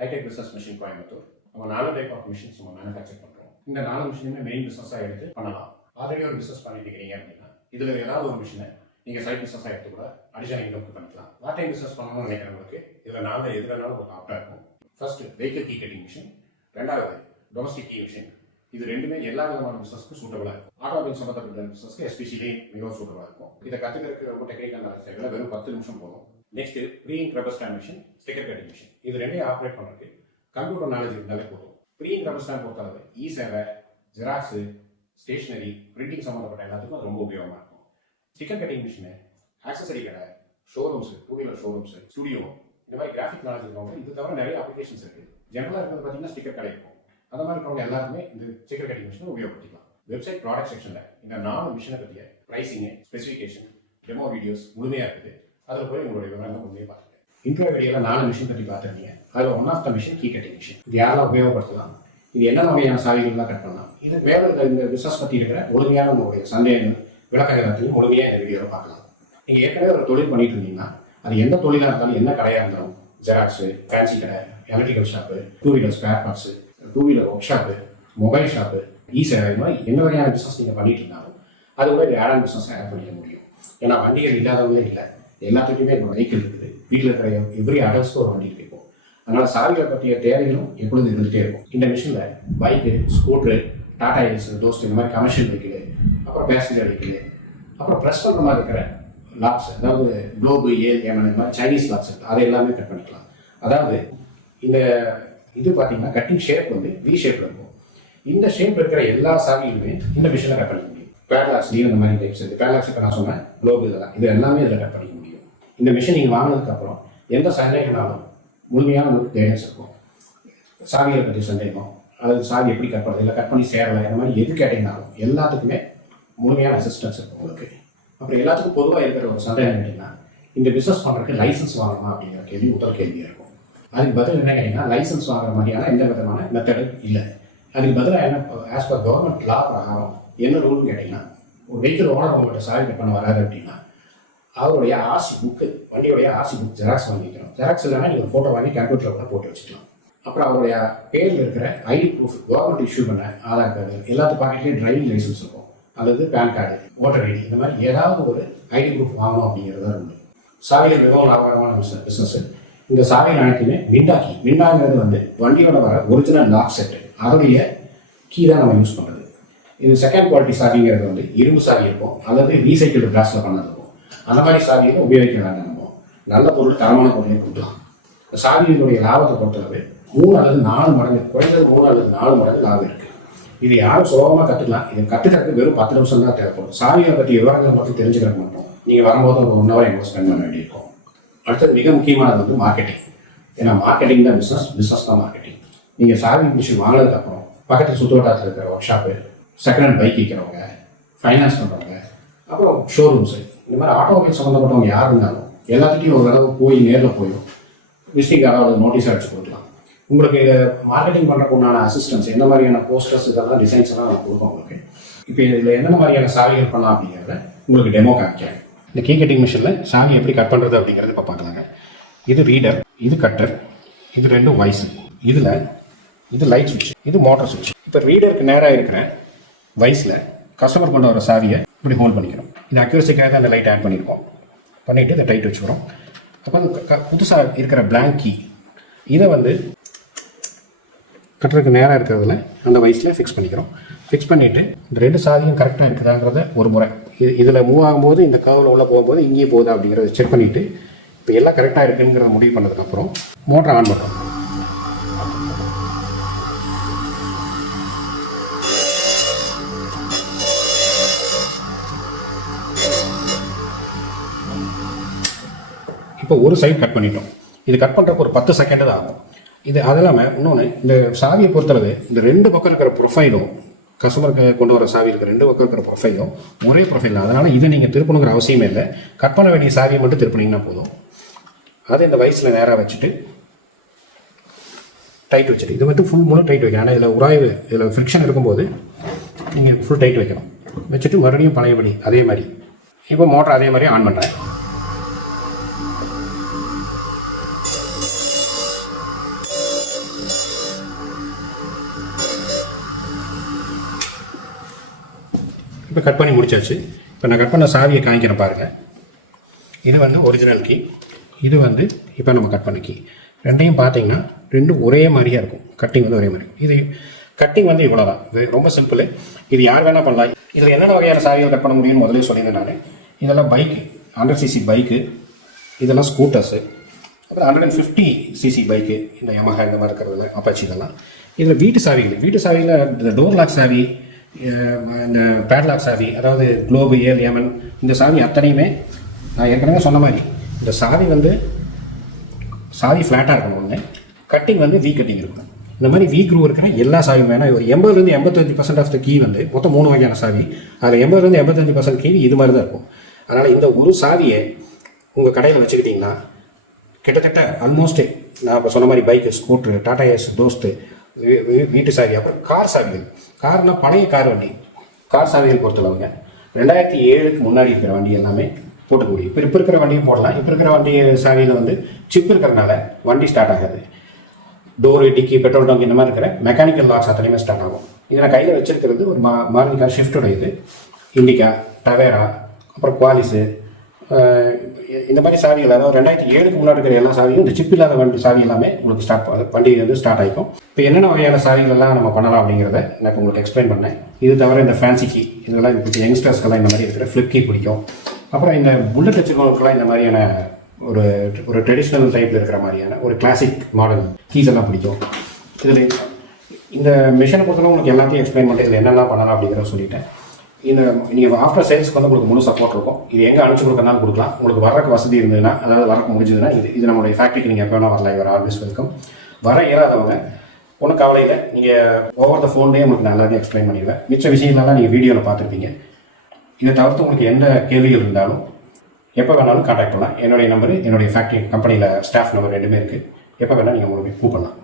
Hitech business machine Coimbatore. நம்ம 4 type of machines நம்ம manufacture பண்ணுறோம். இந்த 4 மிஷினுமே மெயின் பிசினஸாக எடுத்து பண்ணலாம். ஆல்ரெடி ஒரு பிசினஸ் பண்ணிட்டு இருக்கிறீங்க அப்படின்னா இதில் ஏதாவது ஒரு மிஷினை நீங்கள் சைட் பிசினஸாக எடுத்து கூட அடிஷனல் இன்கம் பண்ணிக்கலாம். பார்ட் டைம் பிசினஸ் பண்ணணும்னு நினைக்கிறவங்களுக்கு இதில் 4 எது வேணாலும் ஒரு ஆப்டாக இருக்கும். First vehicle key cutting machine, ரெண்டாவது டொமஸ்டிக் கீ மிஷின். இது ரெண்டுமே எல்லா விதமான பிசினஸ்க்கும் சூட்டபிளாக இருக்கும். ஆட்டோமொபைல் சம்பந்தப்பட்ட பிசினஸ்க்கு எஸ்பெஷலி மிகவும் சூட்டபிளாக இருக்கும். இதை கற்றுக்கிறதுக்கு ரொம்ப டெக்னிக்கல் நாலேஜ் தேவையில்லை, வெறும் 10 நிமிஷம் போதும். Next pre ink rubber stamp machine, sticker cutting machine. இது ரெண்டையும் ஆப்ரேட் பண்ணுறதுக்கு கம்ப்யூட்டர் நாலேஜ் இருந்தாலே போதும். ப்ரீ இங்க் ரப்பர் ஸ்டாம்ப் பொறுத்தளவு சேவை, ஜெராக்ஸு, ஸ்டேஷனரி, பிரிண்டிங் சம்மந்தப்பட்ட எல்லாத்துக்கும் அது ரொம்ப உபயோகமாக இருக்கும். ஸ்டிக்கர் கட்டிங் மிஷினு ஆக்சசரி கடை, ஷோரூம்ஸு, 2 வீலர் ஷோரூம்ஸு, ஸ்டுடியோ, இந்த மாதிரி கிராஃபிக் நாலேஜ் இருக்கவங்க இது தவிர நிறைய அப்ளிகேஷன்ஸ் இருக்குது. ஜென்ரலாக இருக்கிறது பார்த்தீங்கன்னா ஸ்டிக்கர் கடை இருக்கும். அந்த மாதிரி இருக்கிறவங்க எல்லாருமே இந்த ஸ்டிக்கர் கட்டிங் மிஷினை உபயோகப்படுத்திக்கலாம். வெப்சைட் ப்ராடக்ட் செக்ஷனில் இந்த 4 மிஷினை பற்றிய ப்ரைசிங்கு, ஸ்பெசிஃபிகேஷன், டெமோ வீடியோஸ் முழுமையாக இருக்குது. அதில் போய் உங்களுடைய விவரங்கள் முழுமையாக பார்த்துங்க. இன்ட்ரோ வீடியோவில் 4 மிஷின் பற்றி பார்த்துருக்கீங்க. அதில் one of the machine key cutting machine. இது யாரெல்லாம் உபயோகப்படுத்தலாம், இது என்ன வகையான சாவிகள்லாம் கட் பண்ணலாம், இது வேறு இந்த பிஸ்னஸ் பற்றி இருக்கிற முழுமையான உங்களுடைய சந்தேகங்கள் விளக்கம் எல்லாத்தையும் முழுமையாக இந்த வீடியோவில் பார்க்கலாம். நீங்கள் ஏற்கனவே ஒரு தொழில் பண்ணிட்டு இருந்தீங்கன்னா அது எந்த தொழிலாக இருந்தாலும், என்ன கடையாக இருந்தாலும், ஜெராக்ஸு, ஃபேன்சி கடை, electrical shop, 2 wheeler spare parts, 2 wheeler work shop, mobile shop, சேவை, இது மாதிரி என்ன வகையான பிஸ்னஸ் நீங்கள் பண்ணிட்டு இருந்தாலும் அது கூட இது ஆட் பிஸ்னஸ் ஆட் பண்ணிக்க முடியும். ஏன்னா வண்டிகள் இல்லாதவங்களே இல்லை, எல்லாத்துக்குமே இப்போ வெஹிக்கிள் இருக்குது. வீட்டில் இருக்கிற எவ்ரி அடல்ட்ஸ்க்கு ஒரு வண்டி இருக்கும். அதனால் சாவிகளை பற்றிய தேவைகளும் எப்பொழுதும் இருந்துகிட்டே இருக்கும். இந்த மிஷினில் bike, scooter, Tata Ace, Dost, இந்த மாதிரி கமர்ஷியல் வெஹிக்கிள், அப்புறம் பேசஞ்சர் வெஹிக்கிள், அப்புறம் ப்ரெஸ் பண்ணுற மாதிரி இருக்கிற லாக்ஸ், அதாவது குளோபு, ஏஎம்என், இந்த மாதிரி சைனீஸ் லாக்ஸ் இருக்குது. அதை எல்லாமே கட் பண்ணிக்கலாம். அதாவது இந்த இது பார்த்தீங்கன்னா கட்டிங் ஷேப் வந்து வி ஷேப்பில் இருக்கும். இந்த ஷேப்பில் இருக்கிற எல்லா சாவியுமே இந்த மிஷினில் கட் பண்ணிக்க முடியும். பேட்லாக்ஸ்லேயும் இந்த மாதிரி டைப்ஸ் இருக்குது. பேட்லாக்ஸ் இப்போ நான் சொன்னேன், குளோபு, இதெல்லாம் இது எல்லாமே இதில் கட் பண்ணிக்க முடியும். இந்த மிஷின் நீங்கள் வாங்கினதுக்கப்புறம் எந்த சந்தேகம்னாலும் முழுமையான உங்களுக்கு கைடன்ஸ் இருக்கும். சாவியை பற்றி சந்தேகம், அதாவது சாவி எப்படி கட் பண்ணுறது, இல்லை கட் பண்ணி சேரலை, இந்த மாதிரி எது கேட்டீங்கனாலும் எல்லாத்துக்குமே முழுமையான அசிஸ்டன்ஸ் இருக்கும் உங்களுக்கு. அப்புறம் எல்லாத்துக்கும் பொதுவாக இருக்கிற ஒரு சந்தேகம் கேட்டிங்கன்னா, இந்த பிஸ்னஸ் பண்ணுறதுக்கு லைசன்ஸ் வாங்கணுமா அப்படிங்கிற கேள்வி முதல் கேள்வியாக இருக்கும். அதுக்கு பதில் என்ன கேட்டிங்கன்னா, லைசன்ஸ் வாங்குற மாதிரியான எந்த விதமான மெத்தடு இல்லை. அதுக்கு பதிலாக என்ன, ஆஸ் பர் கவர்மெண்ட் லா பிரகாரம் என்ன ரூல்னு கேட்டிங்கன்னா, ஒரு வெஹிக்கிள் ஓனர் உங்கள்கிட்ட சாவி கட் பண்ண வராது அப்படின்னா அவருடைய ஆர்சி புக்கு, வண்டியோடைய ஆர்சி புக் ஜெராக்ஸ் வாங்கிக்கணும். ஜெராக்ஸ் இல்லைனா நீங்கள் ஃபோட்டோ வாங்கி கம்ப்யூட்டரில் கூட போட்டு வச்சுக்கலாம். அப்புறம் அவருடைய பேரில் இருக்கிற ஐடி ப்ரூஃப், கவர்மெண்ட் இஷ்யூ பண்ண ஆதார் கார்டு, எல்லாத்து பாக்கெட்லேயும் டிரைவிங் லைசன்ஸ் இருக்கும், அல்லது பேன் கார்டு, ஓட்டர் ஐடி, இந்த மாதிரி ஏதாவது ஒரு ஐடி ப்ரூஃப் வாங்கணும் அப்படிங்கிறத உண்டு. சாவிகள் மிகவும் லாபகரமான பிஸ்னஸ். இந்த சாவிகள் அனைத்துமே விண்டா கீ. விண்டாங்கிறது வந்து வண்டியோட வர ஒரிஜினல் லாக் செட்டு, அதோடைய கீ தான் நம்ம யூஸ் பண்ணுறது. இது செகண்ட் குவாலிட்டி சாவிங்கிறது வந்து இரும்பு சாவி இருக்கும், அல்லது ரீசைக்கிள் கிளாஸில் பண்ணது இருக்கும். அந்த மாதிரி சாவியை உபயோகிக்க வேண்டாம். நம்ம நல்ல பொருள், தரமான பொருளை கொடுக்கலாம். சாவியினுடைய லாபத்தை பொறுத்தளவு 3 அல்லது 4 மடங்கு, குறைந்தது 3 அல்லது 4 மடங்கு லாபம் இருக்குது. இது யாரும் சுலபமாக கற்றுக்கலாம். இது கற்றுக்கிறதுக்கு வெறும் 10 நிமிஷம் தான் தேவைப்படும். சாவியை பற்றி விவரங்கள் மட்டும் தெரிஞ்சுக்கிறது மட்டும் நீங்கள் வரும்போது ஒரு 1 ஹவர் எங்களுக்கு ஸ்பெண்ட் பண்ண வேண்டியிருக்கும். அடுத்தது மிக முக்கியமானது வந்து மார்க்கெட்டிங். ஏன்னா மார்க்கெட்டிங் தான் பிஸ்னஸ், பிஸ்னஸ் தான் மார்க்கெட்டிங். நீங்கள் சாவி மிஷின் வாங்கினதுக்கப்புறம் பக்கத்தில் சுற்றுவட்டாரத்தில் இருக்கிற work shop, second hand bike விற்கிறவங்க, ஃபைனான்ஸ் பண்ணுறவங்க, அப்புறம் ஷோரூம்ஸு, இந்த மாதிரி ஆட்டோமொபைல் சம்மந்தப்பட்டவங்க யார் இருந்தாலும் எல்லாத்துட்டையும் ஒரு தடவை போய் நேரில் போயும் விசிட்டிங் கார்டு நோட்டீஸ் அடிச்சு கொடுக்கலாம். உங்களுக்கு இதை மார்க்கெட்டிங் பண்ணுறதுக்கு உண்டான அசிஸ்டன்ஸ், எந்த மாதிரியான போஸ்டர்ஸ், இதெல்லாம் டிசைன்ஸ் எல்லாம் நான் கொடுப்போம் உங்களுக்கு. இப்போ இதில் என்னென்ன மாதிரியான சாவிகள் பண்ணலாம் அப்படிங்கிறத உங்களுக்கு டெமோ காமிக்கிறேன். இந்த கீ கட்டிங் மிஷினில் சாவி எப்படி கட் பண்ணுறது அப்படிங்கிறது இப்போ பார்க்கலாங்க. இது ரீடர், இது கட்டர், இது 2 வாய்ஸ், இதில் இது லைட் சுவிட்ச், இது மோட்டர் சுவிட்ச். இப்போ ரீடருக்கு நேராக இருக்கிற வைஸில் கஸ்டமர் கொண்டு வர சாவியை இப்படி ஹோல்ட் பண்ணிக்கிறோம். இது அக்யூரசிக்காக அந்த லைட் ஆட் பண்ணியிருக்கோம். பண்ணிவிட்டு இதை டைட் வச்சுக்கிறோம். அப்போ புதுசாக இருக்கிற பிளாங்க் கீ இதை வந்து கட்டுறதுக்கு நேராக இருக்கிறதுல அந்த வயசில் ஃபிக்ஸ் பண்ணிக்கிறோம். ஃபிக்ஸ் பண்ணிவிட்டு இந்த 2 சாதியும் கரெக்டாக இருக்குதாங்கிறத ஒரு முறை இதில் மூவ் ஆகும்போது இந்த கர்வில் உள்ளே போகும்போது இங்கேயே போகுதா அப்படிங்கிறத செக் பண்ணிவிட்டு இப்போ எல்லாம் கரெக்டாக இருக்குங்கிறத முடிவு பண்ணதுக்கப்புறம் மோட்டரை ஆன் பண்ணுறோம். இப்போ ஒரு சைட் கட் பண்ணிட்டோம். இது கட் பண்ணுறப்போ ஒரு 10 செகண்ட் தான் ஆகும். இது அது இல்லாமல் இன்னொன்று, இந்த சாவியை பொறுத்தளவு இந்த 2 பக்கம் இருக்கிற ப்ரொஃபைலும், கஸ்டமருக்கு கொண்டு வர சாவி இருக்கிற 2 பக்கம் இருக்கிற ப்ரொஃபைலும் ஒரே ப்ரொஃபைல் தான். அதனால் இதை நீங்கள் திருப்பணுங்கிற அவசியமே இல்லை. கட் பண்ண வேண்டிய சாவியை மட்டும் திருப்பினீங்கன்னா போதும். அதை இந்த வயசில் நேராக வச்சுட்டு டைட் வச்சுட்டு, இது மட்டும் ஃபுல் மூலம் டைட் வைக்கணும். ஆனால் இதில் உராய்வு, இதில் ஃப்ரிக்ஷன் இருக்கும்போது நீங்கள் ஃபுல் டைட் வைக்கணும். வச்சுட்டு மறுபடியும் பழையபடி அதே மாதிரி இப்போ மோட்டர் அதே மாதிரி ஆன் பண்ணுறேன். இப்போ கட் பண்ணி முடிச்சாச்சு. இப்போ நான் கட் பண்ண சாவியை காமிக்கிறேன் பாருங்கள். இது வந்து ஒரிஜினல் கீ, இது வந்து இப்போ நம்ம கட் பண்ண கீ. ரெண்டையும் பார்த்தீங்கன்னா ரெண்டும் ஒரே மாதிரியாக இருக்கும். கட்டிங் வந்து ஒரே மாதிரி. இது கட்டிங் வந்து இவ்வளோ தான். இது ரொம்ப சிம்பிள். இது யார் வேணால் பண்ணலாம். இதில் என்னென்ன வகையான சாவிகள் கட் பண்ண முடியும்னு முதலே சொல்லியிருந்தேன் நான். இதெல்லாம் பைக்கு, 100cc பைக்கு, இதெல்லாம் ஸ்கூட்டர்ஸு, அப்புறம் 150cc பைக்கு, இந்த யமஹா இந்த மாதிரி இருக்கிறதுல அப்பாச்சி இதெல்லாம். இதில் வீட்டு சாவியில் இந்த டோர் லாக் சாவி, இந்த பேட்லாக் சாவி, அதாவது குளோபு, ஏல், ஏமன், இந்த சாவி அத்தனையுமே நான் ஏற்கனவே சொன்ன மாதிரி இந்த சாவி வந்து சாவி ஃப்ளாட்டாக இருக்கணும் ஒன்று, கட்டிங் வந்து வீ கட்டிங் இருக்கணும். இந்த மாதிரி வீ க்ரூ இருக்கிற எல்லா சாவியும் வேணால் ஒரு 80% 85% ஆஃப் த கீ வந்து மொத்தம் 3 வகையான சாவி, அதில் 80% 85% கீ இது மாதிரி தான் இருக்கும். அதனால் இந்த ஒரு சாவியை உங்கள் கடையில் வச்சுக்கிட்டிங்கன்னா கிட்டத்தட்ட ஆல்மோஸ்ட் நான் இப்போ சொன்ன மாதிரி பைக்கு, ஸ்கூட்ரு, டாடா ஏஸ், தோஸ்து, வீட்டு சாவி, அப்புறம் கார் சாவிகள். கார்னால் பழைய கார் வண்டி, கார் சாவிகள் பொறுத்தளவுங்க 2007க்கு முன்னாடி இருக்கிற வண்டி எல்லாமே போட்டுக்க முடியும். இப்போ இருக்கிற வண்டியும் போடலாம். இப்போ இருக்கிற வண்டி சாவியில் வந்து சிப் இருக்கிறதுனால வண்டி ஸ்டார்ட் ஆகாது. டோரு, டிக்கி, பெட்ரோல் டங்க் இந்த மாதிரி இருக்கிற மெக்கானிக்கல் லாக்ஸ் அத்தனையுமே ஸ்டார்ட் ஆகும். இதை நான் கையில் வச்சிருக்கிறது ஒரு மாருதி கார் ஷிஃப்டோட இது, இண்டிகா, டவேரா, அப்புறம் குவாலிஸு, இந்த மாதிரி சாவிகள். அதாவது 2007க்கு முன்னாடி இருக்கிற எல்லா சாவியும் இந்த சிப் இல்லாத வண்டி சாவி எல்லாமே உங்களுக்கு வண்டி வந்து ஸ்டார்ட் ஆகிக்கும். இப்போ என்னென்ன வகையான சாவிகள் எல்லாம் நம்ம பண்ணலாம் அப்படிங்கிறத நான் உங்களுக்கு எக்ஸ்பிளைன் பண்ணேன். இது தவிர இந்த ஃபேன்சி கீ, இதெல்லாம் இப்போ யங்ஸ்டர்ஸ்க்கெல்லாம் இந்த மாதிரி இருக்கிற ஃப்ளிப் கீ பிடிக்கும். அப்புறம் இந்த புல்லட் வச்சுருக்கவங்களுக்குலாம் இந்த மாதிரியான ஒரு ட்ரெடிஷ்னல் டைப்பில் இருக்கிற மாதிரியான ஒரு கிளாசிக் மாடல் கீஸ் எல்லாம் பிடிக்கும். இதில் இந்த மிஷினை பொறுத்தவரை உங்களுக்கு எல்லாத்தையும் எக்ஸ்பிளைன் பண்ணிட்டு இதில் என்னெல்லாம் பண்ணலாம் அப்படிங்கிறத சொல்லிட்டேன். இந்த நீங்கள் ஆஃப்டர் சேல்ஸ்க்கு வந்து உங்களுக்கு முழு சப்போர்ட் இருக்கும். இது எங்கே அனுப்பிச்சு கொடுக்கறனாலும் கொடுக்கலாம். உங்களுக்கு வரக்கு வசதி இருந்ததுன்னா, அதாவது வரக்கு முடிஞ்சதுன்னா இது நம்மளுடைய ஃபேக்ட்ரிக்கு நீங்கள் எப்போ வேணால் வரலாம். இவர் ஆல்வேஸ் வெல்கம். வர இயலாதவங்க ஒன்றும் கவலையில் நீங்கள் ஓவர் த ஃபோன்லேயே உங்களுக்கு நான் எல்லாத்தையும் எக்ஸ்பிளைன் பண்ணிடுவேன். மிச்ச விஷயங்கள்லாம் நீங்கள் வீடியோவில் பார்த்துருப்பீங்க. இதை தவிர்த்து உங்களுக்கு எந்த கேள்விகள் இருந்தாலும் எப்போ வேணாலும் கான்டாக்ட் பண்ணலாம். என்னுடைய நம்பரு, என்னுடைய ஃபேக்ட்ரி கம்பெனியில் ஸ்டாஃப் நம்பர் 2மே இருக்குது. எப்போ வேணால் நீங்கள் உங்களுக்கு கூப்பிடலாம்.